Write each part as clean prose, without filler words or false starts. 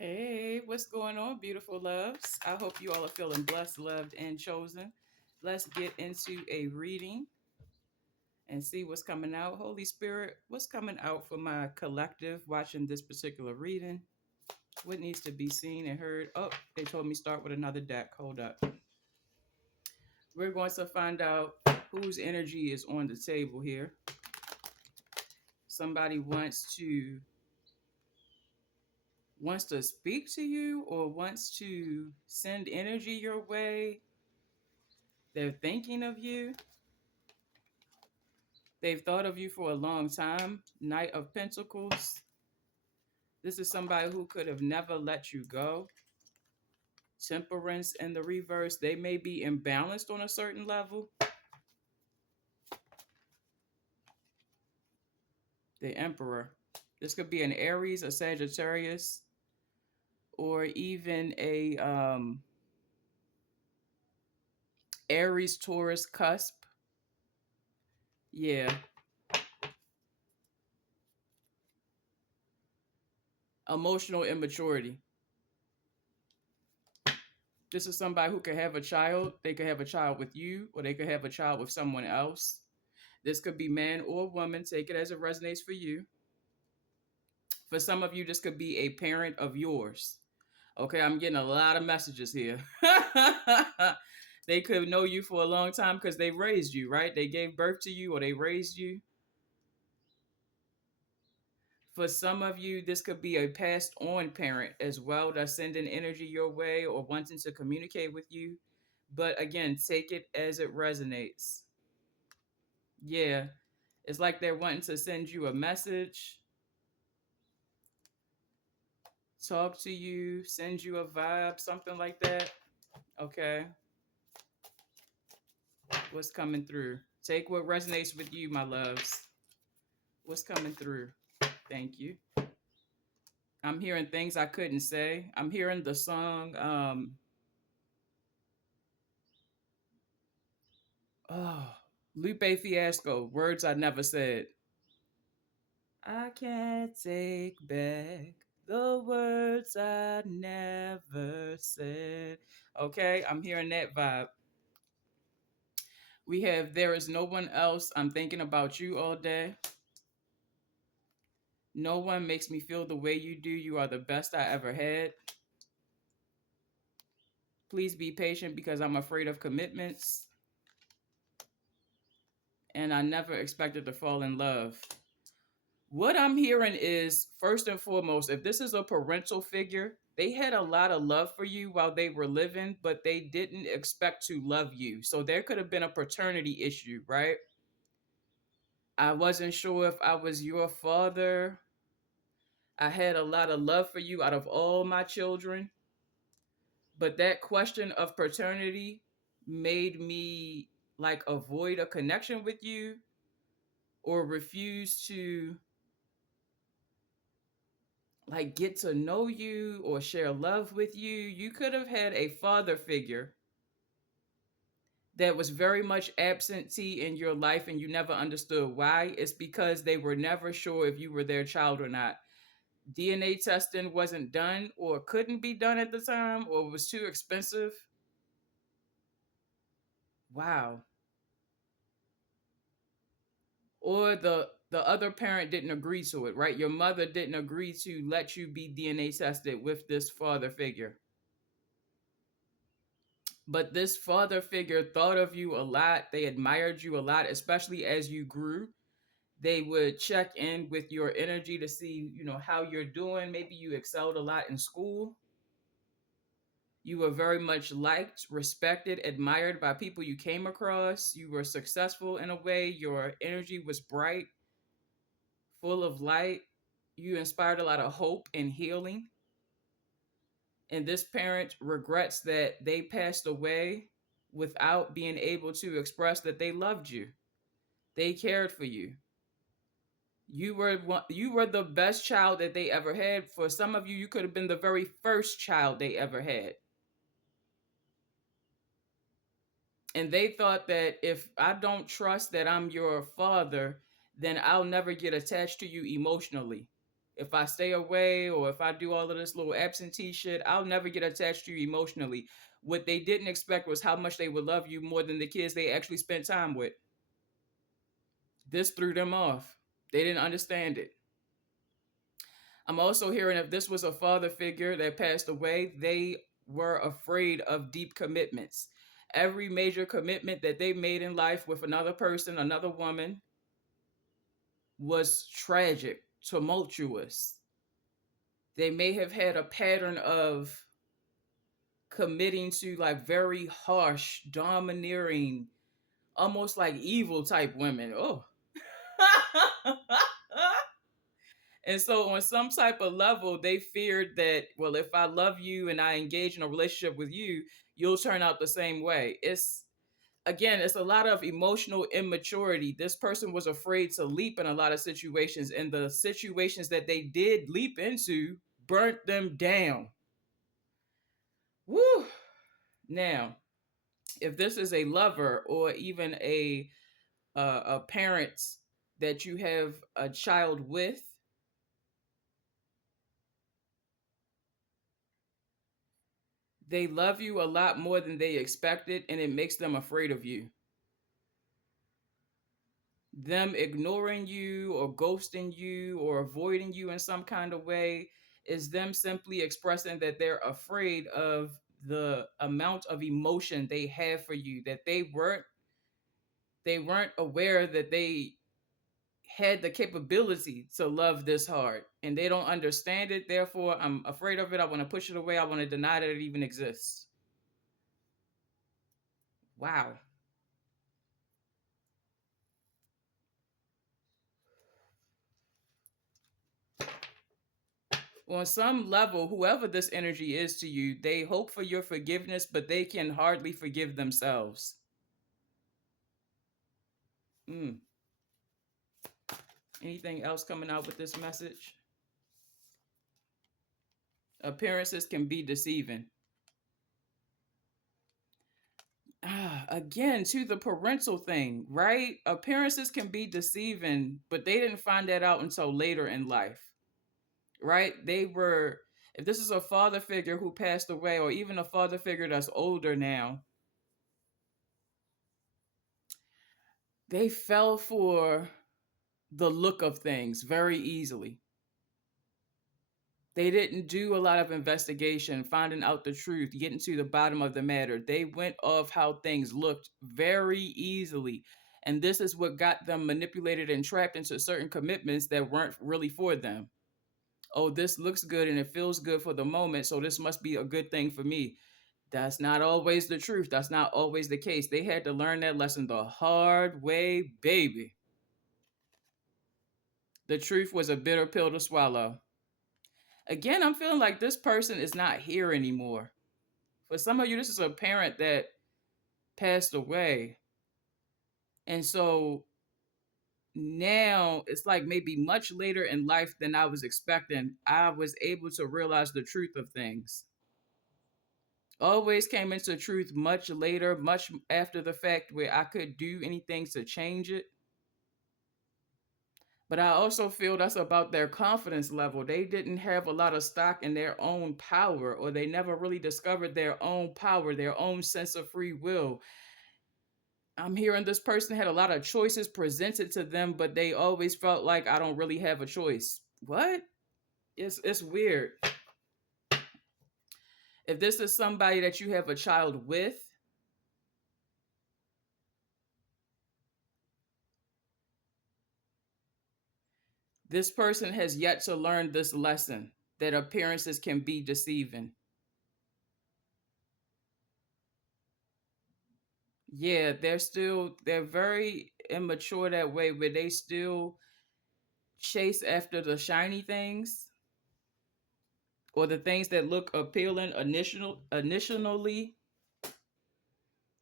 Hey, what's going on, beautiful loves? I hope you all are feeling blessed, loved, and chosen. Let's get into a reading and see what's coming out. Holy Spirit, what's coming out for my collective watching this particular reading? What needs to be seen and heard? Oh, they told me start with another deck. Hold up. We're going to find out whose energy is on the table here. Somebody wants to speak to you or wants to send energy your way. They're thinking of you. They've thought of you for a long time. Knight of Pentacles. This is somebody who could have never let you go. Temperance in the reverse. They may be imbalanced on a certain level. The Emperor. This could be an Aries, a Sagittarius, or even a Aries Taurus cusp. Yeah. Emotional immaturity. This is somebody who could have a child. They could have a child with you, or they could have a child with someone else. This could be man or woman. Take it as it resonates for you. For some of you, this could be a parent of yours. Okay, I'm getting a lot of messages here. They could know you for a long time because they raised you, right? They gave birth to you or they raised you. For some of you, this could be a passed on parent as well that's sending energy your way or wanting to communicate with you. But again, take it as it resonates. Yeah, it's like they're wanting to send you a message, talk to you, send you a vibe, something like that. Okay. What's coming through? Take what resonates with you, my loves. What's coming through? Thank you. I'm hearing things I couldn't say. I'm hearing the song oh, Lupe Fiasco, Words I Never Said. I can't take back the words I never said. Okay, I'm hearing that vibe. We have There Is No One Else. I'm thinking about you all day. No one makes me feel the way you do. You are the best I ever had. Please be patient because I'm afraid of commitments. And I never expected to fall in love. What I'm hearing is, first and foremost, if this is a parental figure, they had a lot of love for you while they were living, but they didn't expect to love you. So there could have been a paternity issue, right? I wasn't sure if I was your father. I had a lot of love for you out of all my children. But that question of paternity made me like avoid a connection with you or refuse to like get to know you or share love with you. You could have had a father figure that was very much absentee in your life and you never understood why. It's because they were never sure if you were their child or not. DNA testing wasn't done or couldn't be done at the time or was too expensive. Wow. Or the other parent didn't agree to it, right? Your mother didn't agree to let you be DNA tested with this father figure. But this father figure thought of you a lot. They admired you a lot, especially as you grew. They would check in with your energy to see, how you're doing. Maybe you excelled a lot in school. You were very much liked, respected, admired by people you came across. You were successful in a way. Your energy was bright, full of light. You inspired a lot of hope and healing. And this parent regrets that they passed away without being able to express that they loved you. They cared for you. You were the best child that they ever had. For some of you, you could have been the very first child they ever had. And they thought that if I don't trust that I'm your father, then I'll never get attached to you emotionally. If I stay away or if I do all of this little absentee shit, I'll never get attached to you emotionally. What they didn't expect was how much they would love you more than the kids they actually spent time with. This threw them off. They didn't understand it. I'm also hearing if this was a father figure that passed away, they were afraid of deep commitments. Every major commitment that they made in life with another person, another woman, was tragic, tumultuous. They may have had a pattern of committing to like very harsh, domineering, almost like evil type women. Oh. And so, on some type of level, they feared that, well, if I love you and I engage in a relationship with you, you'll turn out the same way. Again, it's a lot of emotional immaturity. This person was afraid to leap in a lot of situations, and the situations that they did leap into burnt them down. Woo! Now, if this is a lover or even a parent that you have a child with, they love you a lot more than they expected, and it makes them afraid of you. Them ignoring you or ghosting you or avoiding you in some kind of way is them simply expressing that they're afraid of the amount of emotion they have for you, that they weren't aware that they had the capability to love this hard, and they don't understand it. Therefore, I'm afraid of it. I want to push it away. I want to deny that it even exists. Wow. On some level, whoever this energy is to you, they hope for your forgiveness, but they can hardly forgive themselves. Mm. Anything else coming out with this message? Appearances can be deceiving. Again, to the parental thing, right? Appearances can be deceiving, but they didn't find that out until later in life, right? If this is a father figure who passed away, or even a father figure that's older now, they fell for the look of things very easily. They didn't do a lot of investigation, finding out the truth, getting to the bottom of the matter. They went off how things looked very easily. And this is what got them manipulated and trapped into certain commitments that weren't really for them. Oh, this looks good and it feels good for the moment, so this must be a good thing for me. That's not always the truth. That's not always the case. They had to learn that lesson the hard way, baby. The truth was a bitter pill to swallow. Again, I'm feeling like this person is not here anymore. For some of you, this is a parent that passed away. And so now it's like maybe much later in life than I was expecting, I was able to realize the truth of things. Always came into truth much later, much after the fact, where I could do anything to change it. But I also feel that's about their confidence level. They didn't have a lot of stock in their own power, or they never really discovered their own power, their own sense of free will. I'm hearing this person had a lot of choices presented to them, but they always felt like I don't really have a choice. What? It's weird. If this is somebody that you have a child with, this person has yet to learn this lesson that appearances can be deceiving. Yeah, they're very immature that way, where they still chase after the shiny things or the things that look appealing initially,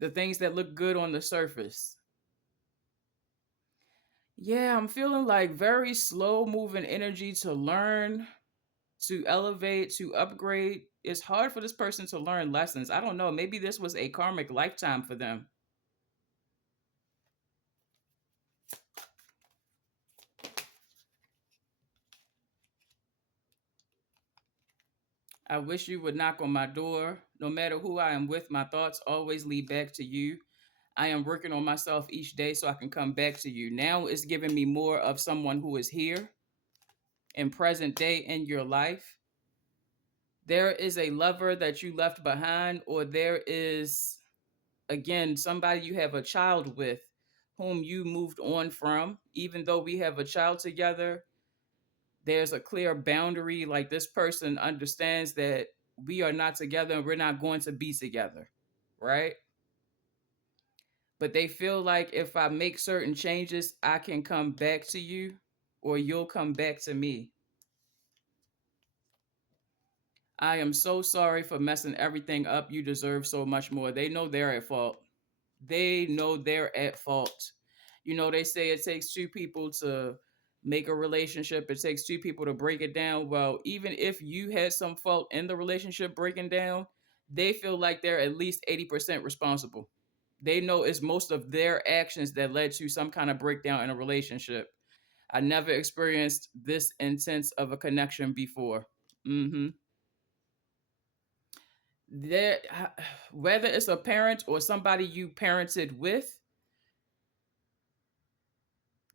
the things that look good on the surface. Yeah, I'm feeling like very slow moving energy to learn, to elevate, to upgrade. It's hard for this person to learn lessons. I don't know. Maybe this was a karmic lifetime for them. I wish you would knock on my door. No matter who I am with, my thoughts always lead back to you. I am working on myself each day so I can come back to you. Now it's giving me more of someone who is here in present day in your life. There is a lover that you left behind, or there is, again, somebody you have a child with whom you moved on from. Even though we have a child together, there's a clear boundary. Like, this person understands that we are not together and we're not going to be together, right? But they feel like if I make certain changes, I can come back to you or you'll come back to me. I am so sorry for messing everything up. You deserve so much more. They know they're at fault. They know they're at fault. You know, they say it takes two people to make a relationship, it takes two people to break it down. Well, even if you had some fault in the relationship breaking down, they feel like they're at least 80% responsible. They know it's most of their actions that led to some kind of breakdown in a relationship. I never experienced this intense of a connection before. Mm-hmm. There, whether it's a parent or somebody you parented with,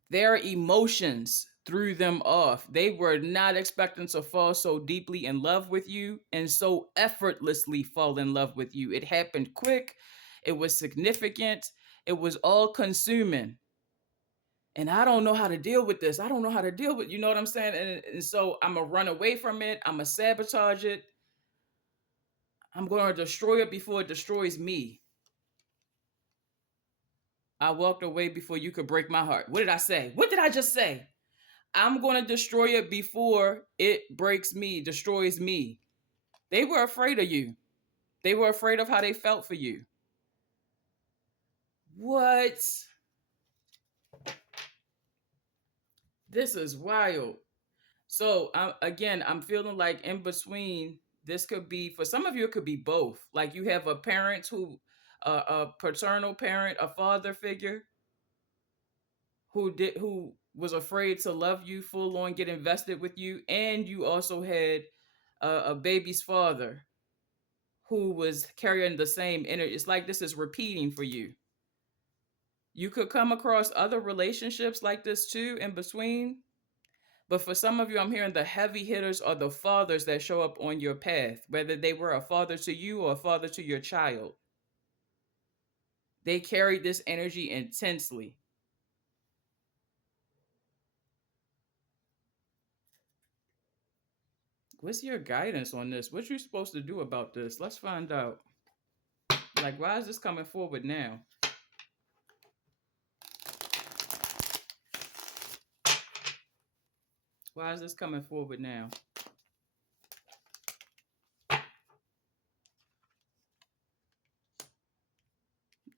their emotions threw them off. They were not expecting to fall so deeply in love with you and so effortlessly fall in love with you. It happened quick, it was significant, it was all consuming. And I don't know how to deal with this. I don't know how to deal with, you know what I'm saying? And so I'm gonna run away from it. I'm gonna sabotage it. I'm gonna destroy it before it destroys me. I walked away before you could break my heart. What did I say? What did I just say? I'm going to destroy it before it breaks me, destroys me. They were afraid of you. They were afraid of how they felt for you. What? This is wild. So, again, I'm feeling like in between, this could be, for some of you, it could be both. Like, you have a parent who, a paternal parent, a father figure who was afraid to love you full on, get invested with you, and you also had a baby's father who was carrying the same energy. It's like this is repeating for you. You could come across other relationships like this too in between. But for some of you, I'm hearing the heavy hitters are the fathers that show up on your path, whether they were a father to you or a father to your child. They carried this energy intensely. What's your guidance on this? What you supposed to do about this? Let's find out. Like, why is this coming forward now? Why is this coming forward now?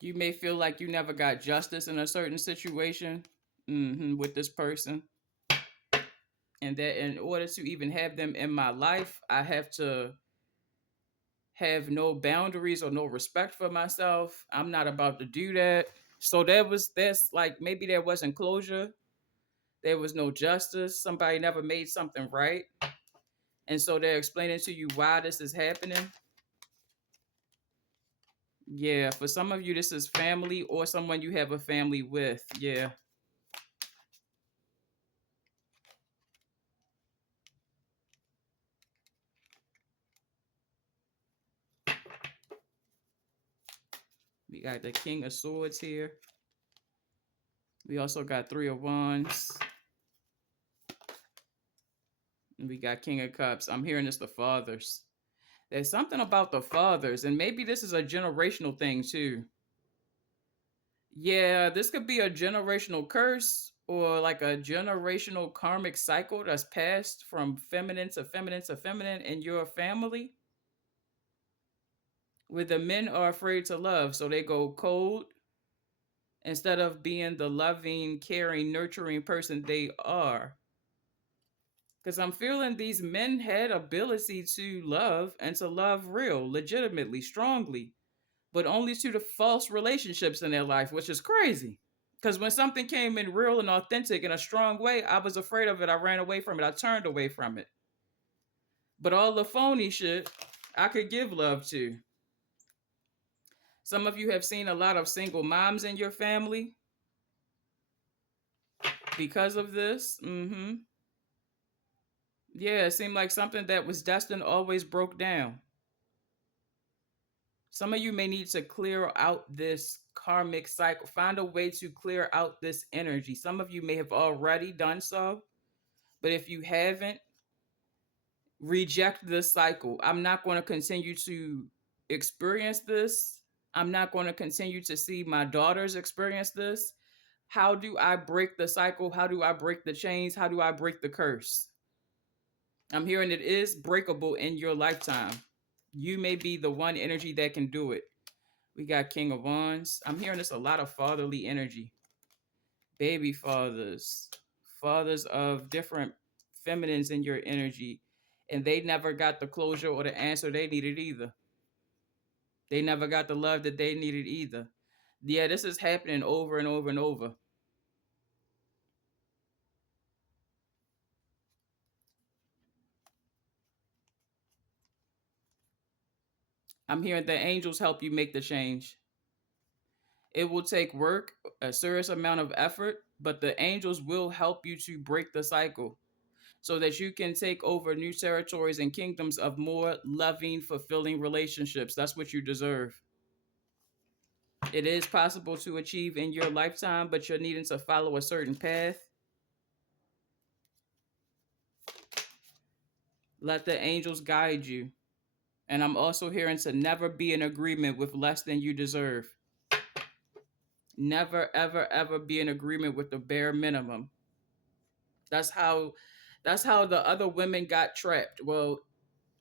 You may feel like you never got justice in a certain situation, with this person. And that in order to even have them in my life, I have to have no boundaries or no respect for myself. I'm not about to do that. So that's like, maybe there wasn't closure. There was no justice. Somebody never made something right. And so they're explaining to you why this is happening. Yeah, for some of you, this is family or someone you have a family with. Yeah. We got the King of Swords here. We also got Three of Wands. And we got King of Cups. I'm hearing it's the fathers. There's something about the fathers, and maybe this is a generational thing too. Yeah, this could be a generational curse or like a generational karmic cycle that's passed from feminine to feminine to feminine in your family, where the men are afraid to love, so they go cold instead of being the loving, caring, nurturing person they are. Because I'm feeling these men had ability to love and to love real, legitimately, strongly, but only to the false relationships in their life, which is crazy. Because when something came in real and authentic in a strong way, I was afraid of it. I ran away from it. I turned away from it. But all the phony shit, I could give love to. Some of you have seen a lot of single moms in your family because of this. Yeah, it seemed like something that was destined always broke down. Some of you may need to clear out this karmic cycle, find a way to clear out this energy. Some of you may have already done so, but if you haven't, reject this cycle. I'm not going to continue to experience this. I'm not going to continue to see my daughters experience this. How do I break the cycle? How do I break the chains? How do I break the curse? I'm hearing it is breakable in your lifetime. You may be the one energy that can do it. We got King of Wands. I'm hearing this a lot of fatherly energy. Baby fathers, fathers of different feminines in your energy. And they never got the closure or the answer they needed either. They never got the love that they needed either. Yeah, this is happening over and over and over. I'm hearing the angels help you make the change. It will take work, a serious amount of effort, but the angels will help you to break the cycle so that you can take over new territories and kingdoms of more loving, fulfilling relationships. That's what you deserve. It is possible to achieve in your lifetime, but you're needing to follow a certain path. Let the angels guide you. And I'm also hearing to never be in agreement with less than you deserve. Never, ever, ever be in agreement with the bare minimum. That's how the other women got trapped. Well,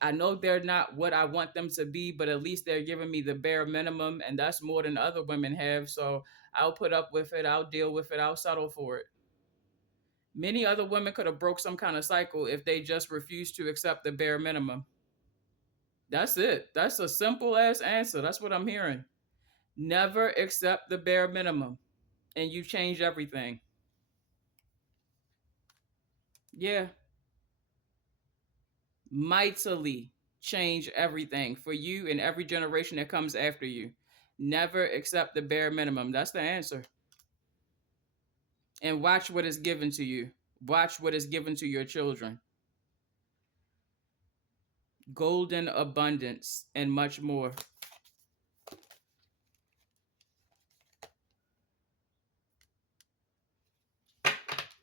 I know they're not what I want them to be, but at least they're giving me the bare minimum, and that's more than other women have. So I'll put up with it. I'll deal with it. I'll settle for it. Many other women could have broke some kind of cycle if they just refused to accept the bare minimum. That's it. That's a simple ass answer. That's what I'm hearing. Never accept the bare minimum, and you change everything. Yeah, mightily change everything for you and every generation that comes after you. Never accept the bare minimum. That's the answer. And watch what is given to you. Watch what is given to your children. Golden abundance and much more.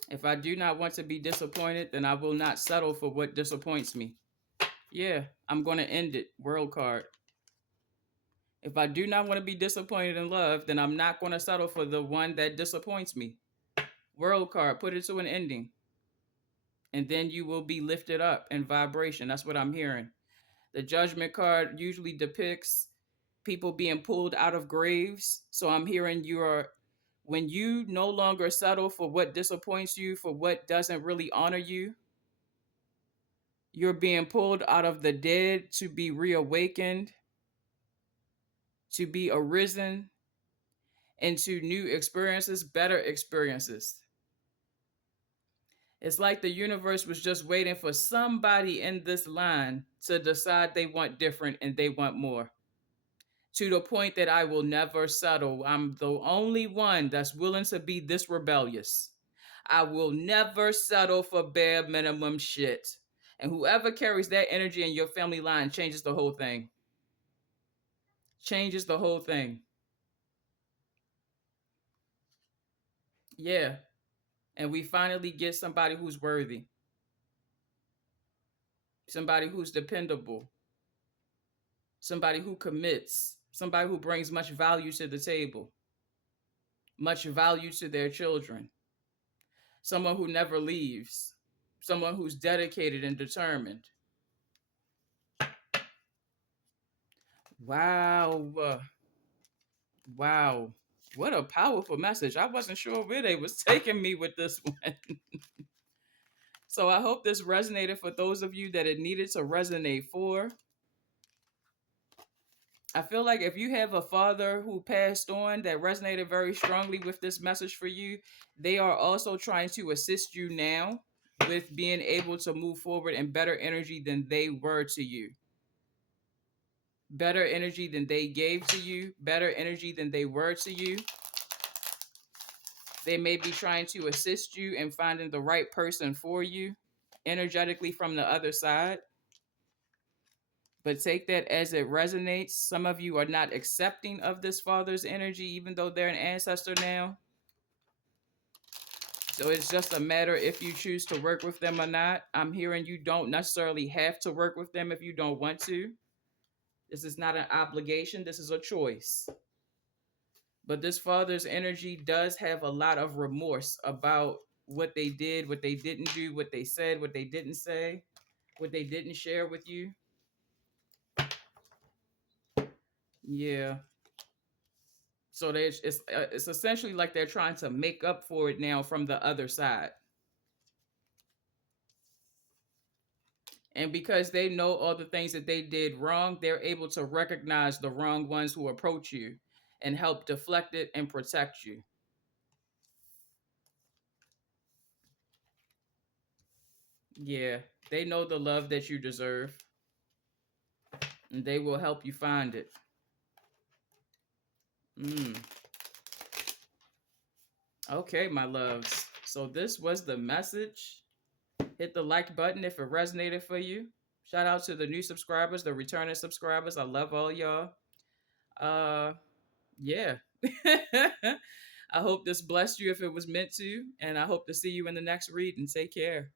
If I do not want to be disappointed, then I will not settle for what disappoints me. Yeah, I'm going to end it. World card. If I do not want to be disappointed in love, then I'm not going to settle for the one that disappoints me. World card. Put it to an ending. And then you will be lifted up in vibration. That's what I'm hearing. The judgment card usually depicts people being pulled out of graves. So I'm hearing when you no longer settle for what disappoints you, for what doesn't really honor you, you're being pulled out of the dead to be reawakened, to be arisen into new experiences, better experiences. It's like the universe was just waiting for somebody in this line to decide they want different and they want more. To the point that I will never settle. I'm the only one that's willing to be this rebellious. I will never settle for bare minimum shit. And whoever carries that energy in your family line changes the whole thing. Changes the whole thing. Yeah. And we finally get somebody who's worthy, somebody who's dependable, somebody who commits, somebody who brings much value to the table, much value to their children, someone who never leaves, someone who's dedicated and determined. Wow. Wow. What a powerful message. I wasn't sure where they was taking me with this one. So I hope this resonated for those of you that it needed to resonate for. I feel like if you have a father who passed on that resonated very strongly with this message for you, they are also trying to assist you now with being able to move forward in better energy than they were to you, better energy than they gave to you, better energy than they were to you. They may be trying to assist you in finding the right person for you energetically from the other side. But take that as it resonates. Some of you are not accepting of this father's energy, even though they're an ancestor now. So it's just a matter if you choose to work with them or not. I'm hearing you don't necessarily have to work with them if you don't want to. This is not an obligation, this is a choice. But this father's energy does have a lot of remorse about what they did, what they didn't do, what they said, what they didn't say, what they didn't share with you. Yeah. So it's essentially like they're trying to make up for it now from the other side. And because they know all the things that they did wrong, they're able to recognize the wrong ones who approach you and help deflect it and protect you. Yeah, they know the love that you deserve and they will help you find it. Mm. Okay, my loves. So this was the message. Hit the like button if it resonated for you. Shout out to the new subscribers, the returning subscribers. I love all y'all. Uh yeah. I hope this blessed you if it was meant to, and I hope to see you in the next read and take care.